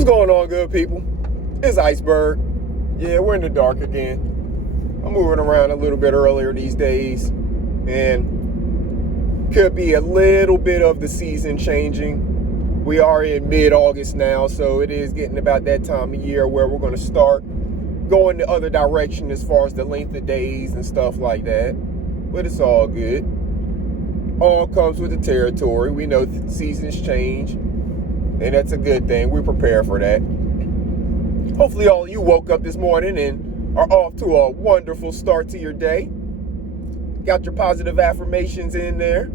What's going on, good people? It's Iceberg. Yeah, we're in the dark again. I'm moving around a little bit earlier these days, and could be a little bit of the season changing. We are in mid-August now, so it is getting about that time of year where we're going to start going the other direction as far as the length of days and stuff like that. But it's all good. All comes with the territory. We know seasons change, and that's a good thing. We're prepared for that. Hopefully all of you woke up this morning and are off to a wonderful start to your day. Got your positive affirmations in there,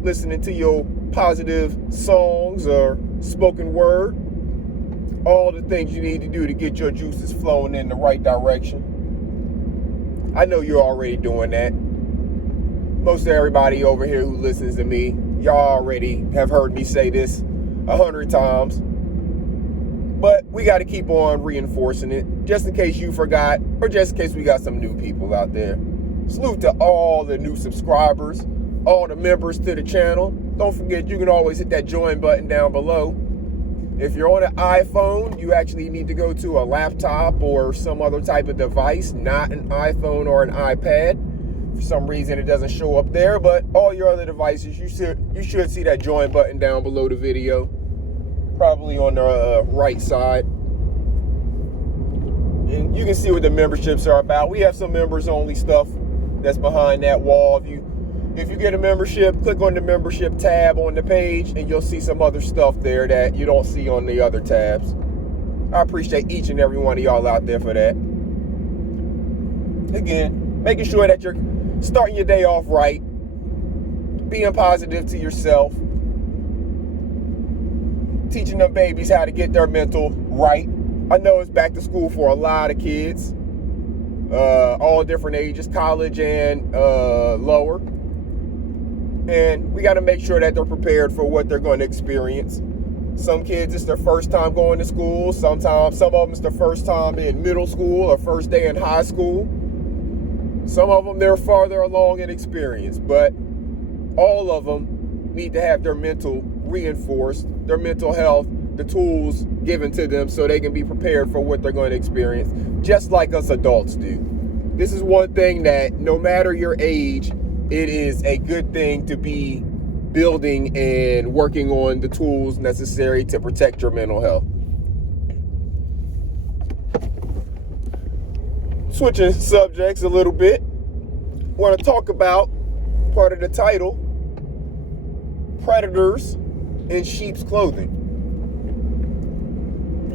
listening to your positive songs or spoken word. All the things you need to do to get your juices flowing in the right direction. I know you're already doing that. Most of everybody over here who listens to me, y'all already have heard me say this 100 times. But we got to keep on reinforcing it, just in case you forgot, or just in case we got some new people out there. Salute to all the new subscribers, all the members to the channel. Don't forget, you can always hit that join button down below. If you're on an iPhone, you actually need to go to a laptop or some other type of device, not an iPhone or an iPad. For some reason, it doesn't show up there, but all your other devices, you should see that join button down below the video. Probably on the right side. And you can see what the memberships are about. We have some members only stuff that's behind that wall. If you get a membership, click on the membership tab on the page and you'll see some other stuff there that you don't see on the other tabs. I appreciate each and every one of y'all out there for that. Again, making sure that you're starting your day off right, being positive to yourself, teaching them babies how to get their mental right. I know it's back to school for a lot of kids, all different ages, college and lower. And we got to make sure that they're prepared for what they're going to experience. Some kids, it's their first time going to school. Sometimes, some of them, it's their first time in middle school or first day in high school. Some of them, they're farther along in experience. But all of them need to have their mental reinforced, their mental health, the tools given to them so they can be prepared for what they're going to experience, just like us adults do. This is one thing that no matter your age, it is a good thing to be building and working on the tools necessary to protect your mental health. Switching subjects a little bit, I want to talk about part of the title, predators in sheep's clothing.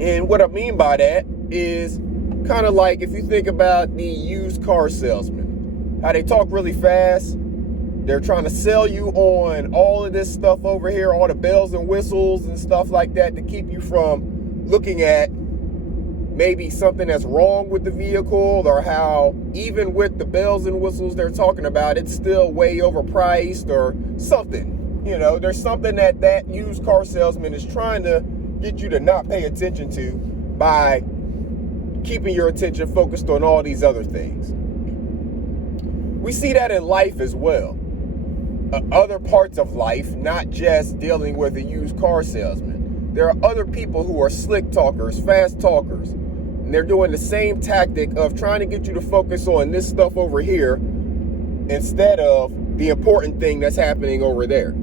And what I mean by that is kind of like if you think about the used car salesman, how they talk really fast. They're trying to sell you on all of this stuff over here, all the bells and whistles and stuff like that to keep you from looking at maybe something that's wrong with the vehicle, or how even with the bells and whistles they're talking about, it's still way overpriced or something. You know, there's something that used car salesman is trying to get you to not pay attention to by keeping your attention focused on all these other things. We see that in life as well. Other parts of life, not just dealing with a used car salesman. There are other people who are slick talkers, fast talkers, and they're doing the same tactic of trying to get you to focus on this stuff over here instead of the important thing that's happening over there.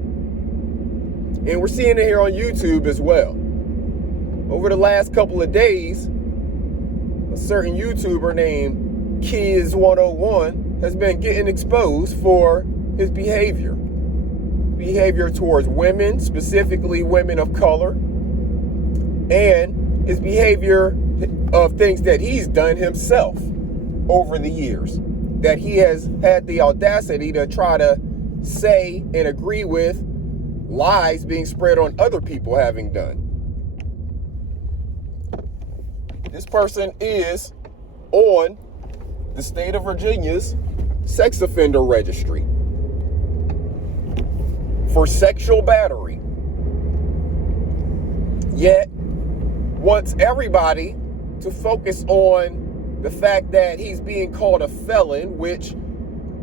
And we're seeing it here on YouTube as well. Over the last couple of days, a certain YouTuber named Kiz101 has been getting exposed for his behavior towards women, specifically women of color, and his behavior of things that he's done himself over the years, that he has had the audacity to try to say and agree with lies being spread on other people having done. This person is on the state of Virginia's sex offender registry for sexual battery. Yet wants everybody to focus on the fact that he's being called a felon, which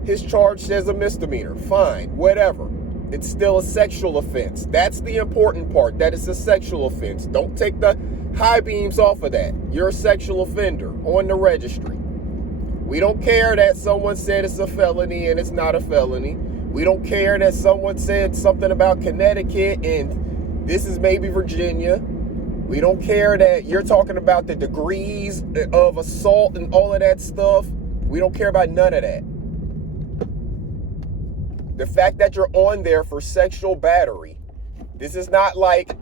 his charge says a misdemeanor. Fine, whatever. It's still a sexual offense. That's the important part, that it's a sexual offense. Don't take the high beams off of that. You're a sexual offender on the registry. We don't care that someone said it's a felony and it's not a felony. We don't care that someone said something about Connecticut and this is maybe Virginia. We don't care that you're talking about the degrees of assault and all of that stuff. We don't care about none of that. The fact that you're on there for sexual battery, this is not like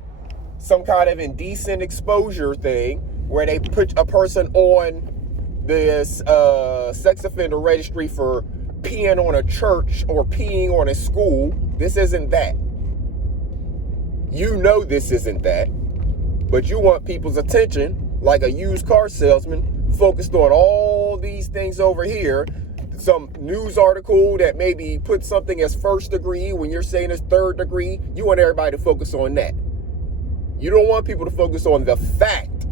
some kind of indecent exposure thing where they put a person on this sex offender registry for peeing on a church or peeing on a school. This isn't that. You know this isn't that. But you want people's attention like a used car salesman focused on all these things over here. Some news article that maybe put something as first degree when you're saying it's third degree. You want everybody to focus on that. You don't want people to focus on the fact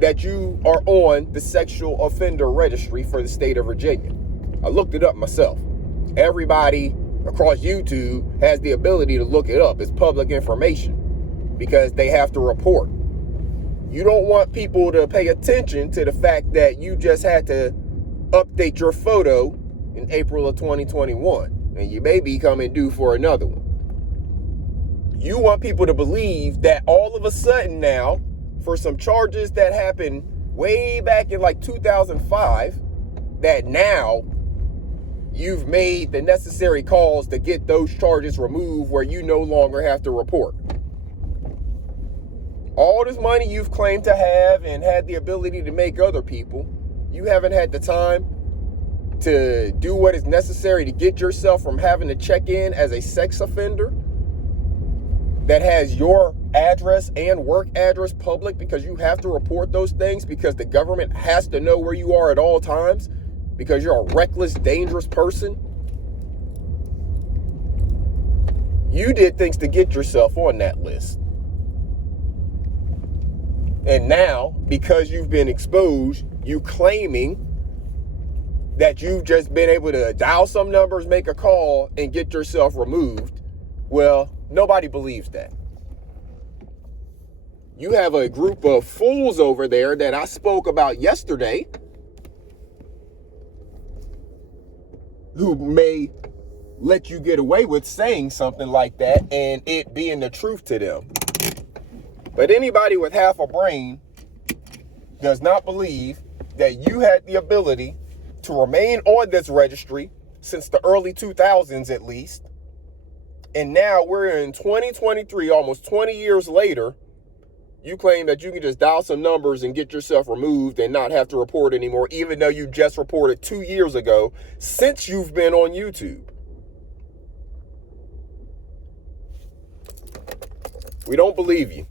that you are on the sexual offender registry for the state of Virginia. I looked it up myself. Everybody across YouTube has the ability to look it up. It's public information because they have to report. You don't want people to pay attention to the fact that you just had to update your photo in April of 2021 and you may be coming due for another one. You want people to believe that all of a sudden now, for some charges that happened way back in like 2005, that now you've made the necessary calls to get those charges removed where you no longer have to report. All this money you've claimed to have and had the ability to make other people, you haven't had the time to do what is necessary to get yourself from having to check in as a sex offender that has your address and work address public because you have to report those things because the government has to know where you are at all times because you're a reckless, dangerous person. You did things to get yourself on that list. And now, because you've been exposed, you claiming that you've just been able to dial some numbers, make a call, and get yourself removed. Well, nobody believes that. You have a group of fools over there that I spoke about yesterday who may let you get away with saying something like that and it being the truth to them. But anybody with half a brain does not believe that you had the ability to remain on this registry since the early 2000s at least. And now we're in 2023, almost 20 years later. You claim that you can just dial some numbers and get yourself removed and not have to report anymore, even though you just reported 2 years ago since you've been on YouTube. We don't believe you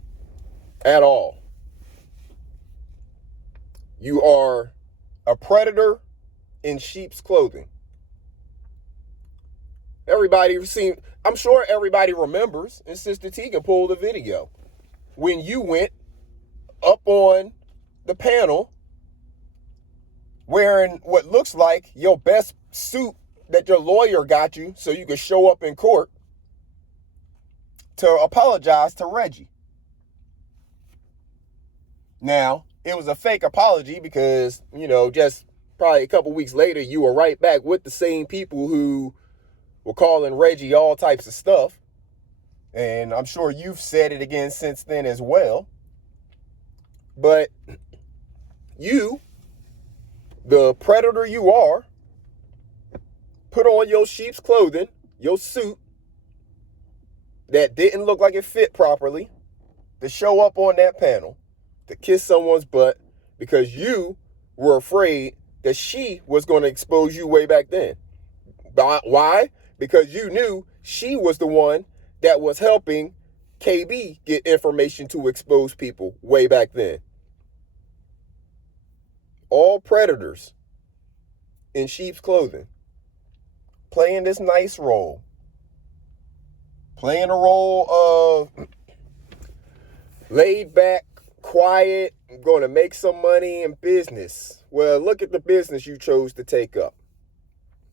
at all. You are a predator in sheep's clothing. I'm sure everybody remembers, and Sister T can pull the video, when you went up on the panel wearing what looks like your best suit that your lawyer got you so you could show up in court to apologize to Reggie. Now, it was a fake apology because, just probably a couple weeks later, you were right back with the same people who were calling Reggie all types of stuff. And I'm sure you've said it again since then as well. But you, the predator you are, put on your sheep's clothing, your suit that didn't look like it fit properly, to show up on that panel, to kiss someone's butt because you were afraid that she was going to expose you way back then. Why? Because you knew she was the one that was helping KB get information to expose people way back then. All predators in sheep's clothing, playing this nice role. Playing a role of laid back, quiet, going to make some money in business. Well, look at the business you chose to take up.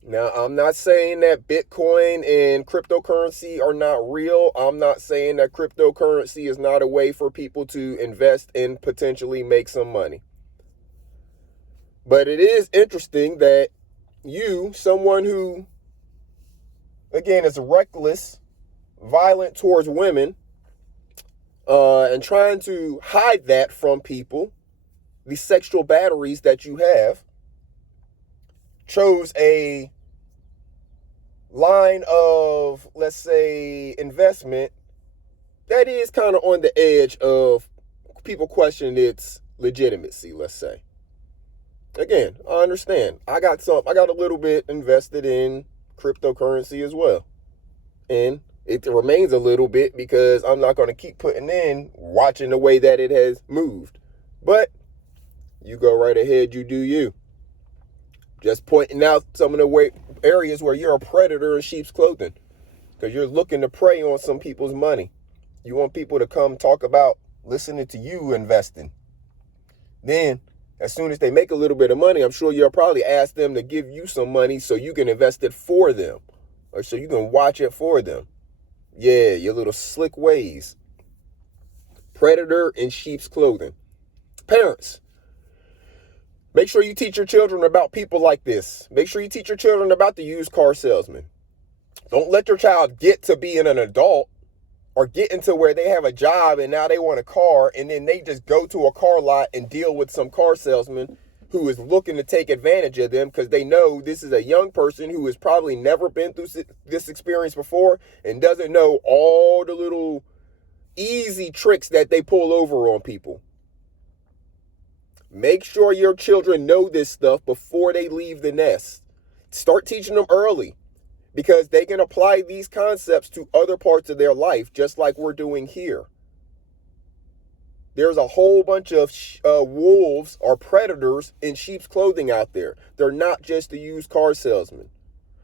Now, I'm not saying that Bitcoin and cryptocurrency are not real. I'm not saying that cryptocurrency is not a way for people to invest and potentially make some money. But it is interesting that you, someone who, again, is reckless, violent towards women, and trying to hide that from people, the sexual batteries that you have, chose a line of, let's say, investment that is kind of on the edge of people questioning its legitimacy, let's say. Again, I understand. I got a little bit invested in cryptocurrency as well. And it remains a little bit because I'm not going to keep putting in watching the way that it has moved. But you go right ahead, you do you. Just pointing out some of the areas where you're a predator in sheep's clothing because you're looking to prey on some people's money. You want people to come talk about listening to you investing. Then, as soon as they make a little bit of money, I'm sure you'll probably ask them to give you some money so you can invest it for them or so you can watch it for them. Yeah, your little slick ways. Predator in sheep's clothing. Parents, make sure you teach your children about people like this. Make sure you teach your children about the used car salesman. Don't let your child get to being an adult or get into where they have a job and now they want a car and then they just go to a car lot and deal with some car salesman who is looking to take advantage of them because they know this is a young person who has probably never been through this experience before and doesn't know all the little easy tricks that they pull over on people. Make sure your children know this stuff before they leave the nest. Start teaching them early because they can apply these concepts to other parts of their life, just like we're doing here. There's a whole bunch of wolves or predators in sheep's clothing out there. They're not just the used car salesmen.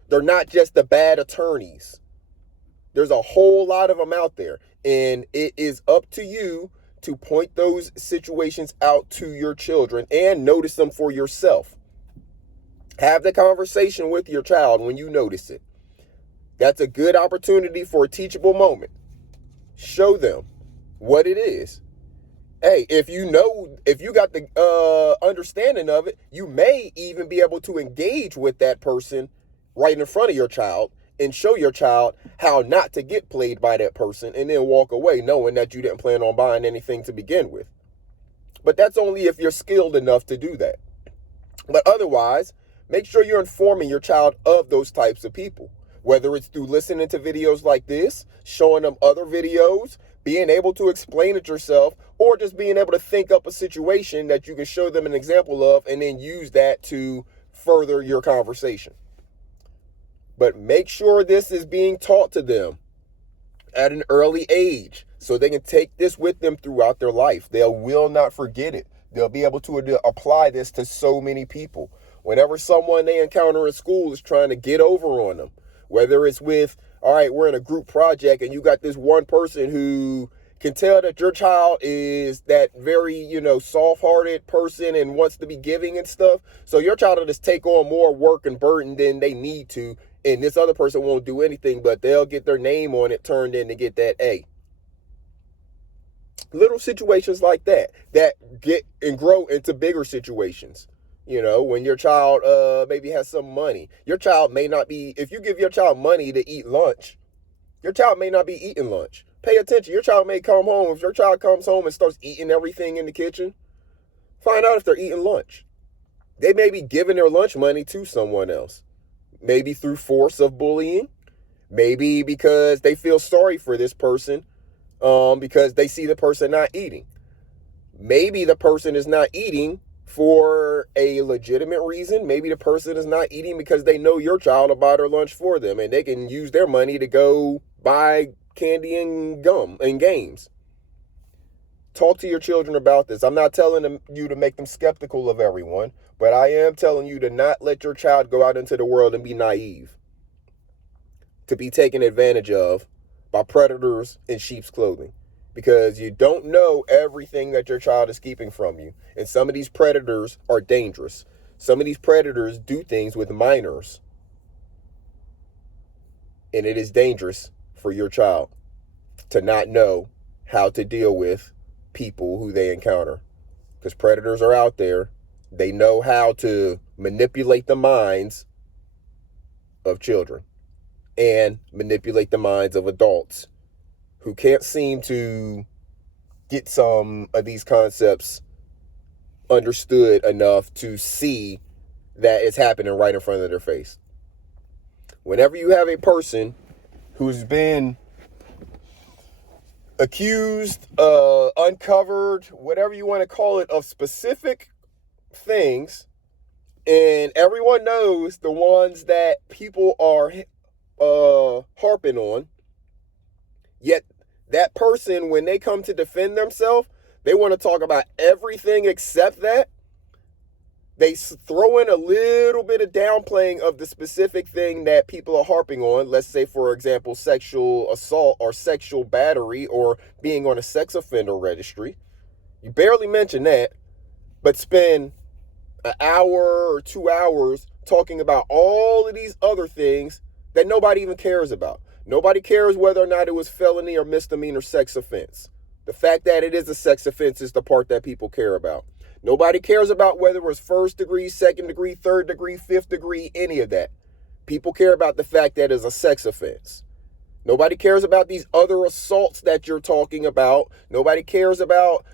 They're not just the bad attorneys. There's a whole lot of them out there. And it is up to you to point those situations out to your children and notice them for yourself. Have the conversation with your child when you notice it. That's a good opportunity for a teachable moment. Show them what it is. Hey, if you got the understanding of it, you may even be able to engage with that person right in front of your child and show your child how not to get played by that person and then walk away knowing that you didn't plan on buying anything to begin with. But that's only if you're skilled enough to do that. But otherwise, make sure you're informing your child of those types of people, whether it's through listening to videos like this, showing them other videos, being able to explain it yourself, or just being able to think up a situation that you can show them an example of and then use that to further your conversation. But make sure this is being taught to them at an early age so they can take this with them throughout their life. They will not forget it. They'll be able to apply this to so many people. Whenever someone they encounter in school is trying to get over on them, whether it's with, all right, we're in a group project and you got this one person who can tell that your child is that very, soft-hearted person and wants to be giving and stuff. So your child will just take on more work and burden than they need to. And this other person won't do anything, but they'll get their name on it turned in to get that A. Little situations like that get and grow into bigger situations. When your child maybe has some money. Your child may not be, if you give your child money to eat lunch, your child may not be eating lunch. Pay attention. Your child may come home. If your child comes home and starts eating everything in the kitchen, find out if they're eating lunch. They may be giving their lunch money to someone else. Maybe through force of bullying. Maybe because they feel sorry for this person because they see the person not eating. Maybe the person is not eating for a legitimate reason. Maybe the person is not eating because they know your child will buy their lunch for them and they can use their money to go buy candy and gum and games. Talk to your children about this. I'm not telling you to make them skeptical of everyone, but I am telling you to not let your child go out into the world and be naive, to be taken advantage of by predators in sheep's clothing. Because you don't know everything that your child is keeping from you. And some of these predators are dangerous. Some of these predators do things with minors. And it is dangerous for your child to not know how to deal with people who they encounter. Because predators are out there. They know how to manipulate the minds of children and manipulate the minds of adults who can't seem to get some of these concepts understood enough to see that it's happening right in front of their face. Whenever you have a person who's been accused, uncovered, whatever you want to call it, of specific things, and everyone knows the ones that people are harping on, yet that person, when they come to defend themselves, they want to talk about everything except that. They throw in a little bit of downplaying of the specific thing that people are harping on. Let's say, for example, sexual assault or sexual battery or being on a sex offender registry. You barely mention that, but spend an hour or 2 hours talking about all of these other things that nobody even cares about. Nobody cares whether or not it was felony or misdemeanor sex offense. The fact that it is a sex offense is the part that people care about. Nobody cares about whether it was first degree, second degree, third degree, fifth degree, any of that. People care about the fact that it's a sex offense. Nobody cares about these other assaults that you're talking about. Nobody cares about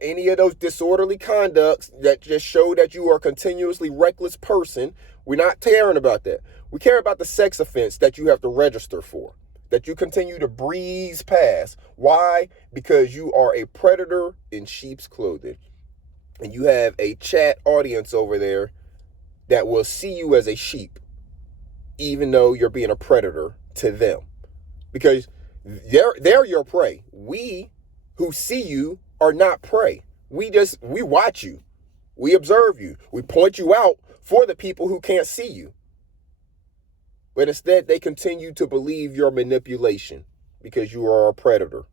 any of those disorderly conducts that just show that you are a continuously reckless person. We're not caring about that. We care about the sex offense that you have to register for, that you continue to breeze past. Why? Because you are a predator in sheep's clothing. And you have a chat audience over there that will see you as a sheep, even though you're being a predator to them. Because they're your prey. We who see you are not prey. We watch you. We observe you. We point you out for the people who can't see you. But instead, they continue to believe your manipulation because you are a predator.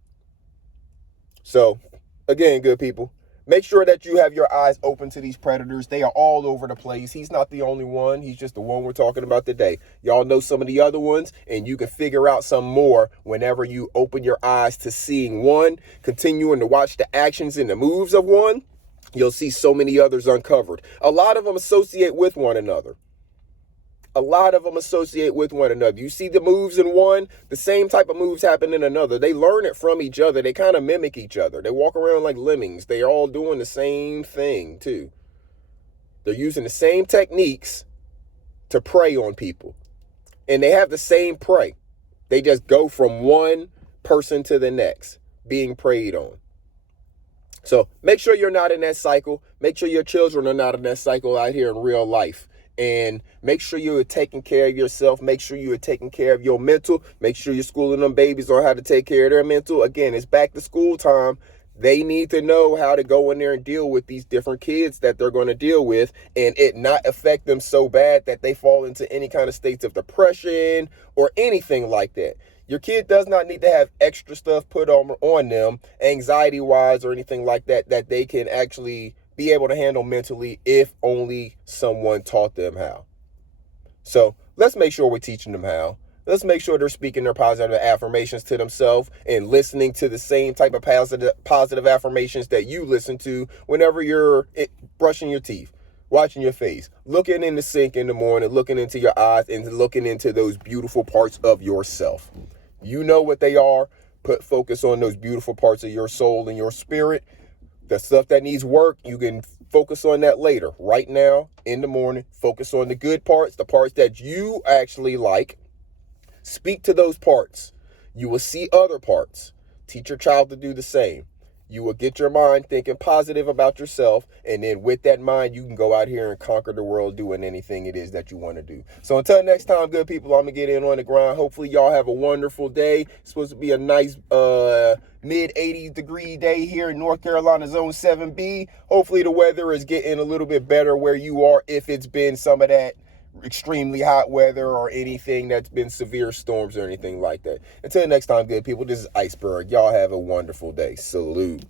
So, again, good people, make sure that you have your eyes open to these predators. They are all over the place. He's not the only one. He's just the one we're talking about today. Y'all know some of the other ones, and you can figure out some more whenever you open your eyes to seeing one, continuing to watch the actions and the moves of one. You'll see so many others uncovered. A lot of them associate with one another. You see the moves in one, the same type of moves happen in another. They learn it from each other. They kind of mimic each other. They walk around like lemmings. They're all doing the same thing too. They're using the same techniques to prey on people. And they have the same prey. They just go from one person to the next being preyed on. So make sure you're not in that cycle. Make sure your children are not in that cycle out here in real life. And make sure you are taking care of yourself. Make sure you are taking care of your mental. Make sure you're schooling them babies on how to take care of their mental. Again, it's back to school time. They need to know how to go in there and deal with these different kids that they're going to deal with, and it not affect them so bad that they fall into any kind of states of depression or anything like that. Your kid does not need to have extra stuff put on them, anxiety-wise or anything like that, that they can actually be able to handle mentally if only someone taught them how. So let's make sure we're teaching them how. Let's make sure they're speaking their positive affirmations to themselves and listening to the same type of positive affirmations that you listen to whenever you're brushing your teeth, watching your face, looking in the sink in the morning, looking into your eyes and looking into those beautiful parts of yourself. You know what they are. Put focus on those beautiful parts of your soul and your spirit. The stuff that needs work, you can focus on that later. Right now, in the morning, focus on the good parts, the parts that you actually like. Speak to those parts. You will see other parts. Teach your child to do the same. You will get your mind thinking positive about yourself. And then with that mind, you can go out here and conquer the world doing anything it is that you want to do. So until next time, good people, I'm going to get in on the grind. Hopefully y'all have a wonderful day. It's supposed to be a nice mid 80s degree day here in North Carolina Zone 7B. Hopefully the weather is getting a little bit better where you are if it's been some of that extremely hot weather or anything that's been severe storms or anything like that. Until next time, good people, this is Iceberg. Y'all have a wonderful day. Salute.